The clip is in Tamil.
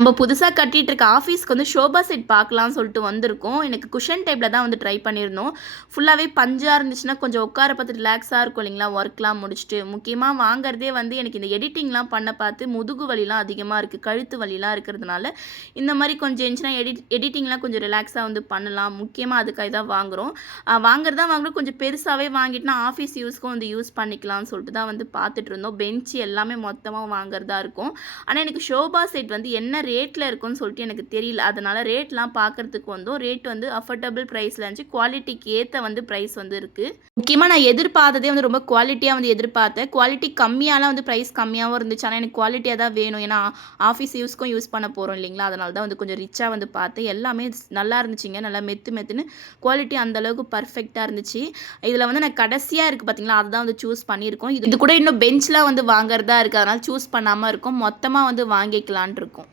நம்ம புதுசா கட்டிட்டு இருக்க ஆஃபீஸ்க்கு வந்து ஷோபா செட் பார்க்கலாம்னு சொல்லிட்டு வந்திருக்கோம். எனக்கு குஷன் டைப்ல தான் வந்து ட்ரை பண்ணியிருந்தோம். ஃபுல்லாவே பஞ்சா இருந்துச்சுன்னா கொஞ்சம் உட்கார பார்த்து ரிலாக்ஸா இருக்கும் இல்லைங்களா? ஒர்க்லாம் முடிச்சுட்டு. முக்கியமா வாங்குறதே வந்து எனக்கு இந்த எடிட்டிங்லாம் பண்ண பார்த்து முதுகு வலிலாம் அதிகமா இருக்கு. கழுத்து வலிலாம் இருக்கிறதுனால, இந்த மாரி கொஞ்சம் இருந்துச்சுன்னா எடிட்டிங்லாம் கொஞ்சம் ரிலாக்ஸா வந்து பண்ணலாம். முக்கியமா அதுக்காக தான் வாங்குறோம். வாங்குறது தான் வாங்குறோம். கொஞ்சம் பெருசாவே வாங்கிட்டுனா ஆஃபீஸ் யூஸ்க்கும் வந்து யூஸ் பண்ணிக்கலாம்னு சொல்லிட்டு தான் வந்து பார்த்துட்டு இருந்தோம். பெஞ்ச் எல்லாமே மொத்தமா வாங்குறதா இருக்கும். ஆனா எனக்கு ஷோபா செட் வந்து என்ன ரேட்ல இருக்குன்னு சொல்லிட்டு எனக்கு தெரியல. அதனால ரேட்லாம் பார்க்கறதுக்கு வந்தோம். ரேட் வந்து அஃபோர்டபிள் பிரைஸ்ல இருந்துச்சு. குவாலிட்டிக்கு ஏத்த வந்து பிரைஸ் வந்து இருக்கு. முக்கியமா நான் எதிர்பார்த்ததே வந்து ரொம்ப குவாலிட்டியா வந்து எதிர்பார்த்தேன். குவாலிட்டி கம்மியாலாம் வந்து பிரைஸ் கம்மியாவும் இருந்துச்சு. ஆனா எனக்கு குவாலிட்டியா தான் வேணும். ஏன்னா ஆஃபீஸ் யூஸ்க்கும் யூஸ் பண்ண போறோம் இல்லைங்களா? அதனால தான் வந்து கொஞ்சம் ரிச்சா வந்து பார்த்தேன். எல்லாமே நல்லா இருந்துச்சுங்க. நல்லா மெத்து மெத்துன்னு குவாலிட்டி அந்த அளவுக்கு பெர்ஃபெக்ட்டா இருந்துச்சு. இதுல வந்து நான் கடைசியா இருக்கு பார்த்தீங்களா? அதுதான் வந்து சூஸ் பண்ணியிருக்கோம். இது கூட இன்னும் பெஞ்ச்லாம் வந்து வாங்குறதா இருக்கு. அதனால சூஸ் பண்ணாம இருக்கோம். மொத்தமா வந்து வாங்கிக்கலான்ட்டு இருக்கோம்.